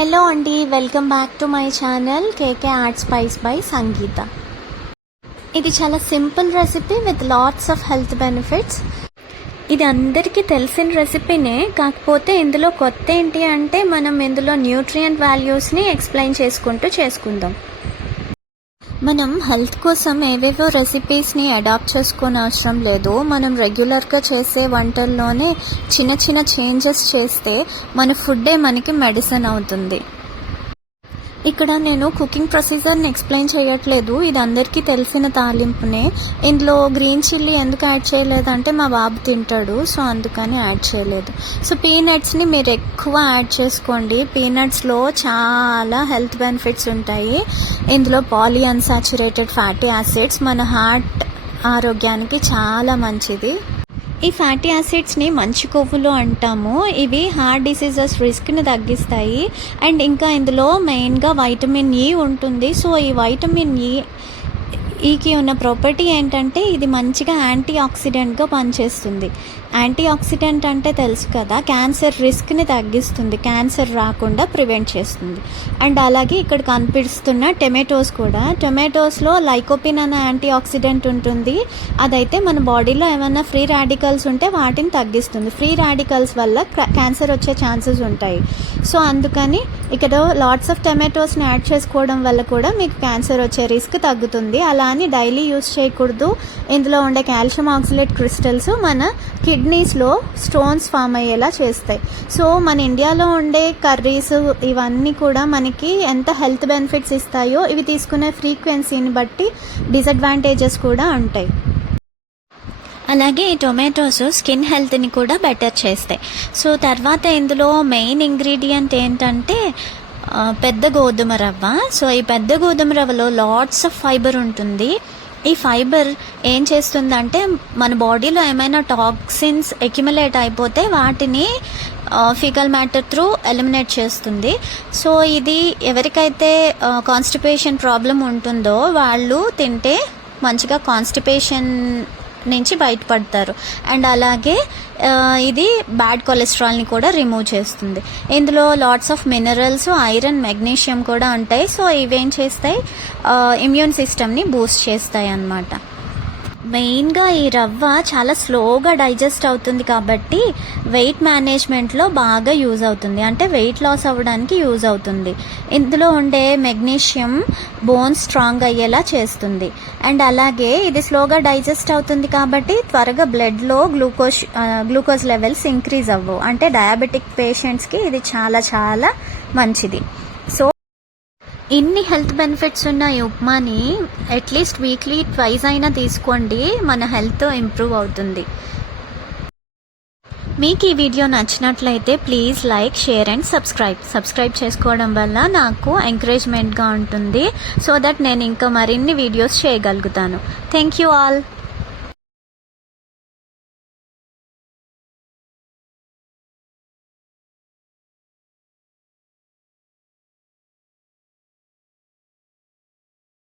Hello అండి, welcome back to my channel KK art spice by Sangeeta. ఇది చాలా simple recipe with lots of health benefits. ఇది అందరికీ తెలిసిన రెసిపీనే, కాకపోతే ఇందులో కొత్త ఏంటి అంటే మనం ఇందులో న్యూట్రియంట్ వాల్యూస్ని ఎక్స్ప్లెయిన్ చేసుకుందాం. మనం హెల్త్ కోసం ఏవేవో రెసిపీస్ని అడాప్ట్ చేసుకొని అవసరం లేదు. మనం రెగ్యులర్గా చేసే వంటల్లోనే చిన్న చిన్న చేంజెస్ చేస్తే మన ఫుడ్డే మనకి మెడిసిన్ అవుతుంది. ఇక్కడ నేను కుకింగ్ ప్రొసీజర్ని ఎక్స్ప్లెయిన్ చేయట్లేదు, ఇది అందరికీ తెలిసిన తాలింపునే. ఇందులో గ్రీన్ చిల్లీ ఎందుకు యాడ్ చేయలేదంటే మా బాబు తింటాడు, సో అందుకని యాడ్ చేయలేదు. సో పీనట్స్ని మీరు ఎక్కువ యాడ్ చేసుకోండి. పీనట్స్లో చాలా హెల్త్ బెనిఫిట్స్ ఉంటాయి. ఇందులో పాలీ అన్సాచురేటెడ్ ఫ్యాటీ యాసిడ్స్ మన హార్ట్ ఆరోగ్యానికి చాలా మంచిది. ఈ ఫ్యాటీ యాసిడ్స్ని మంచి కొవ్వులు అంటాము. ఇవి హార్ట్ డిసీజెస్ రిస్క్ని తగ్గిస్తాయి. అండ్ ఇంకా ఇందులో మెయిన్గా వైటమిన్ ఈ ఉంటుంది. సో ఈ వైటమిన్ ఈకి ఉన్న ప్రాపర్టీ ఏంటంటే ఇది మంచిగా యాంటీ ఆక్సిడెంట్గా పనిచేస్తుంది. యాంటీ ఆక్సిడెంట్ అంటే తెలుసు కదా, క్యాన్సర్ రిస్క్ని తగ్గిస్తుంది, క్యాన్సర్ రాకుండా ప్రివెంట్ చేస్తుంది. అండ్ అలాగే ఇక్కడ కనిపిస్తున్న టొమాటోస్లో లైకోపిన్ అనే యాంటీ ఆక్సిడెంట్ ఉంటుంది. అదైతే మన బాడీలో ఏమైనా ఫ్రీ రాడికల్స్ ఉంటే వాటిని తగ్గిస్తుంది. ఫ్రీ రాడికల్స్ వల్ల క్యాన్సర్ వచ్చే ఛాన్సెస్ ఉంటాయి. సో అందుకని ఇక్కడ లాట్స్ ఆఫ్ టొమాటోస్ని యాడ్ చేసుకోవడం వల్ల కూడా మీకు క్యాన్సర్ వచ్చే రిస్క్ తగ్గుతుంది. అలా అని డైలీ యూస్ చేయకూడదు. ఇందులో ఉండే కాల్షియం ఆక్సిలేట్ క్రిస్టల్స్ మన కిడ్నీస్లో స్టోన్స్ ఫామ్ అయ్యేలా చేస్తాయి. సో మన ఇండియాలో ఉండే కర్రీస్ ఇవన్నీ కూడా మనకి ఎంత హెల్త్ బెనిఫిట్స్ ఇస్తాయో ఇవి తీసుకునే ఫ్రీక్వెన్సీని బట్టి డిసడ్వాంటేజెస్ కూడా ఉంటాయి. అలాగే ఈ టొమాటోస్ స్కిన్ హెల్త్ని కూడా బెటర్ చేస్తాయి. సో తర్వాత ఇందులో మెయిన్ ఇంగ్రీడియంట్ ఏంటంటే పెద్ద గోధుమ రవ్వ. సో ఈ పెద్ద గోధుమ రవ్వలో లాట్స్ ఆఫ్ ఫైబర్ ఉంటుంది. ఈ ఫైబర్ ఏం చేస్తుందంటే మన బాడీలో ఏమైనా టాక్సిన్స్ అక్యుములేట్ అయిపోతే వాటిని ఫీకల్ మ్యాటర్ త్రూ ఎలిమినేట్ చేస్తుంది. సో ఇది ఎవరికైతే కాన్స్టిపేషన్ ప్రాబ్లం ఉంటుందో వాళ్ళు తింటే మంచిగా కాన్స్టిపేషన్ నుంచి బయటపడతారు. అండ్ అలాగే ఇది బ్యాడ్ కొలెస్ట్రాల్ని కూడా రిమూవ్ చేస్తుంది. ఇందులో lots of minerals, iron, magnesium కూడా ఉంటాయి. సో ఇవేం చేస్తాయి, ఇమ్యూన్ సిస్టమ్ని బూస్ట్ చేస్తాయి అన్నమాట. మెయిన్గా ఈ రవ్వ చాలా స్లోగా డైజెస్ట్ అవుతుంది కాబట్టి వెయిట్ మేనేజ్మెంట్లో బాగా యూజ్ అవుతుంది, అంటే వెయిట్ లాస్ అవ్వడానికి యూజ్ అవుతుంది. ఇందులో ఉండే మెగ్నీషియం బోన్స్ స్ట్రాంగ్ అయ్యేలా చేస్తుంది. అండ్ అలాగే ఇది స్లోగా డైజెస్ట్ అవుతుంది కాబట్టి త్వరగా బ్లడ్లో గ్లూకోజ్ లెవెల్స్ ఇంక్రీజ్ అవ్వవు. అంటే డయాబెటిక్ పేషెంట్స్కి ఇది చాలా చాలా మంచిది. సో ఇన్ని హెల్త్ బెనిఫిట్స్ ఉన్న ఈ ఉప్మాని అట్లీస్ట్ వీక్లీ ట్వైస్ అయినా తీసుకోండి, మన హెల్త్ ఇంప్రూవ్ అవుతుంది. మీకు ఈ వీడియో నచ్చినట్లయితే please like, share and subscribe చేసుకోవడం వల్ల నాకు ఎంకరేజ్మెంట్గా ఉంటుంది. సో దట్ నేను ఇంకా మరిన్ని వీడియోస్ చేయగలుగుతాను. Thank you all.